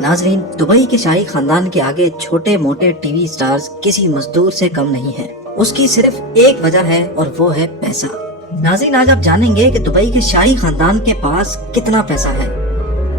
ناظرین، دبئی کے شاہی خاندان کے آگے چھوٹے موٹے ٹی وی سٹارز کسی مزدور سے کم نہیں ہیں۔ اس کی صرف ایک وجہ ہے اور وہ ہے پیسہ۔ ناظرین، آج آپ جانیں گے کہ دبئی کے شاہی خاندان کے پاس کتنا پیسہ ہے۔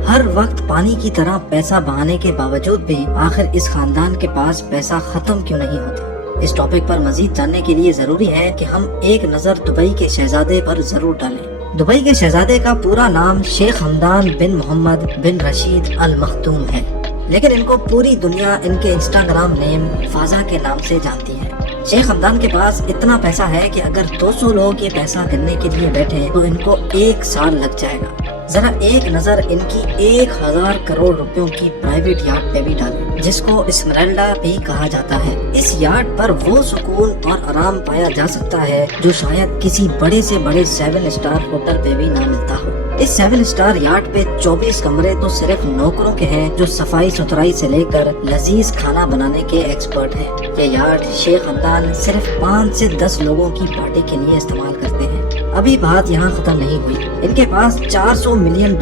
ہر وقت پانی کی طرح پیسہ بہانے کے باوجود بھی آخر اس خاندان کے پاس پیسہ ختم کیوں نہیں ہوتا؟ اس ٹاپک پر مزید جاننے کے لیے ضروری ہے کہ ہم ایک نظر دبئی کے شہزادے پر ضرور ڈالیں۔ دبئی کے شہزادے کا پورا نام شیخ حمدان بن محمد بن رشید ال مختوم ہے، لیکن ان کو پوری دنیا ان کے انسٹاگرام نیم فازا کے نام سے جانتی ہے۔ شیخ حمدان کے پاس اتنا پیسہ ہے کہ اگر 200 لوگ یہ پیسہ گننے کے لیے بیٹھے تو ان کو 1 سال لگ جائے گا۔ ذرا ایک نظر ان کی 1000 کروڑ روپیوں کی پرائیویٹ یاٹ پہ بھی ڈالیں، جس کو اسمرالڈا بھی کہا جاتا ہے۔ اس یاٹ پر وہ سکون اور آرام پایا جا سکتا ہے جو شاید کسی بڑے سے بڑے 7 اسٹار ہوٹل پہ بھی نہ ملتا ہو۔ اس 7 اسٹار یاٹ پہ 24 کمرے تو صرف نوکروں کے ہیں جو صفائی ستھرائی سے لے کر لذیذ کھانا بنانے کے ایکسپرٹ ہیں۔ یہ یاٹ شیخ حمدان صرف 5 سے 10 لوگوں کی پارٹی کے لیے استعمال کرتے ہیں۔ ابھی بات یہاں ختم نہیں ہوئی، ان کے پاس $400 ملین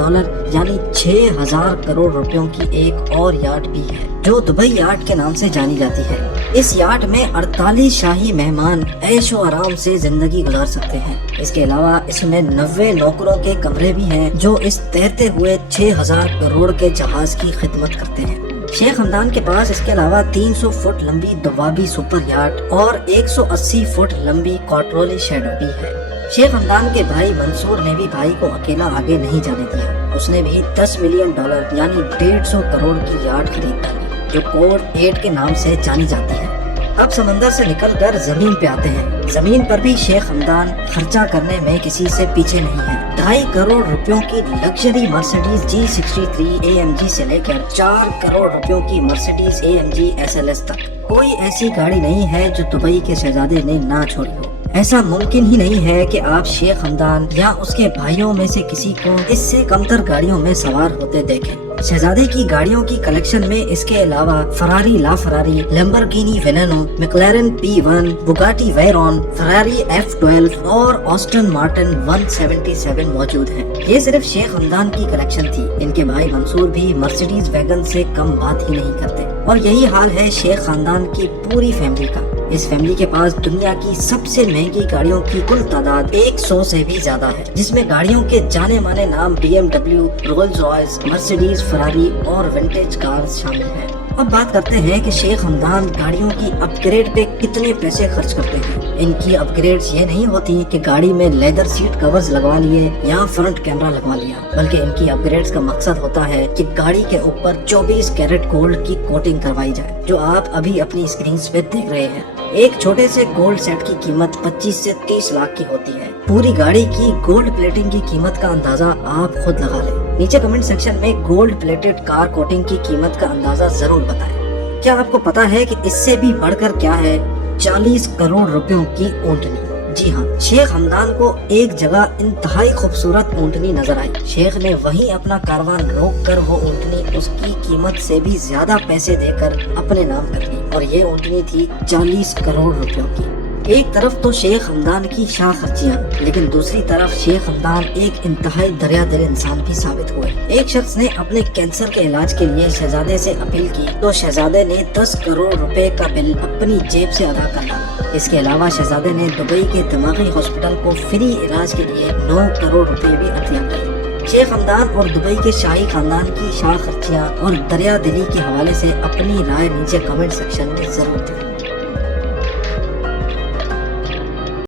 یعنی 6000 کروڑ روپیوں کی ایک اور یاٹ بھی ہے جو دبئی یاٹ کے نام سے جانی جاتی ہے۔ اس یاٹ میں 48 شاہی مہمان عیش و آرام سے زندگی گزار سکتے ہیں۔ اس کے علاوہ اس میں 90 نوکروں کے کمرے بھی ہیں جو اس تیرتے ہوئے 6000 کروڑ کے جہاز کی خدمت کرتے ہیں۔ شیخ حمدان کے پاس اس کے علاوہ 300 فٹ لمبی دوابی سپر یاٹ اور 180 فٹ لمبی کوٹرولی شیڈو بھی ہے۔ شیخ حمدان کے بھائی منصور نے بھی بھائی کو اکیلا آگے نہیں جانے دیا۔ اس نے بھی $10 ملین یعنی 150 کروڑ کی یاٹ خرید ڈالی جو کوڈ 8 کے نام سے جانی جاتی ہے۔ اب سمندر سے نکل کر زمین پہ آتے ہیں۔ زمین پر بھی شیخ حمدان خرچہ کرنے میں کسی سے پیچھے نہیں ہے۔ 2.5 کروڑ روپیوں کی لگژری مرسیڈیز G63 AMG سے لے کر 4 کروڑ روپیوں کی مرسیڈیز AMG SLS تک کوئی ایسی گاڑی نہیں ہے جو دبئی کے شہزادے نے نہ چھوڑی ہو۔ ایسا ممکن ہی نہیں ہے کہ آپ شیخ حمدان یا اس کے بھائیوں میں سے کسی کو اس سے کمتر گاڑیوں میں سوار ہوتے دیکھیں۔ شہزادے کی گاڑیوں کی کلیکشن میں اس کے علاوہ فراری لا فراری، لیمبورگینی ویلینو، میکلارن P1، بوگاٹی ویرون، فراری F12 اور آسٹن مارٹن 177 موجود ہیں۔ یہ صرف شیخ حمدان کی کلیکشن تھی، ان کے بھائی منصور بھی مرسیڈیز ویگن سے کم بات ہی نہیں کرتے، اور یہی حال ہے شیخ خاندان کی پوری فیملی کا۔ اس فیملی کے پاس دنیا کی سب سے مہنگی گاڑیوں کی کل تعداد 100 سے بھی زیادہ ہے، جس میں گاڑیوں کے جانے مانے نام BMW، رولز رائس، مرسیڈیز، فراری اور ونٹیج کارز شامل ہیں۔ اب بات کرتے ہیں کہ شیخ حمدان گاڑیوں کی اپ گریڈ پہ کتنے پیسے خرچ کرتے ہیں۔ ان کی اپ گریڈز یہ نہیں ہوتی کہ گاڑی میں لیدر سیٹ کورز لگوا لیے یا فرنٹ کیمرہ لگوا لیا، بلکہ ان کی اپ گریڈز کا مقصد ہوتا ہے کہ گاڑی کے اوپر 24 کیرٹ گولڈ کی کوٹنگ کروائی جائے، جو آپ ابھی اپنی اسکرینز پہ دیکھ رہے ہیں۔ ایک چھوٹے سے گولڈ سیٹ کی قیمت 25 سے 30 لاکھ کی ہوتی ہے۔ پوری گاڑی کی گولڈ پلیٹنگ کی قیمت کا اندازہ آپ خود لگا لیں۔ نیچے کمنٹ سیکشن میں گولڈ پلیٹڈ کار کوٹنگ کی قیمت کا اندازہ ضرور بتائیں۔ کیا آپ کو پتا ہے کہ اس سے بھی بڑھ کر کیا ہے؟ 40 کروڑ روپیوں کی اونٹنی۔ جی ہاں، شیخ حمدان کو ایک جگہ انتہائی خوبصورت اونٹنی نظر آئی۔ شیخ نے وہیں اپنا کاروان روک کر وہ اونٹنی اس کی قیمت سے بھی زیادہ پیسے دے کر اپنے نام کر لی، اور یہ اونٹنی تھی 40 کروڑ روپیوں کی۔ ایک طرف تو شیخ حمدان کی شاہ خرچیاں، لیکن دوسری طرف شیخ حمدان ایک انتہائی دریا دل انسان بھی ثابت ہوئے۔ ایک شخص نے اپنے کینسر کے علاج کے لیے شہزادے سے اپیل کی تو شہزادے نے 10 کروڑ روپے کا بل اپنی جیب سے ادا کر ڈالا۔ اس کے علاوہ شہزادے نے دبئی کے دماغی ہاسپٹل کو فری علاج کے لیے 9 کروڑ روپے بھی عطیہ کیے۔ شیخ حمدان اور دبئی کے شاہی خاندان کی شاہ خرچیاں اور دریا دلی کے حوالے سے اپنی رائے نیچے کمنٹ سیکشن میں ضرور دیں۔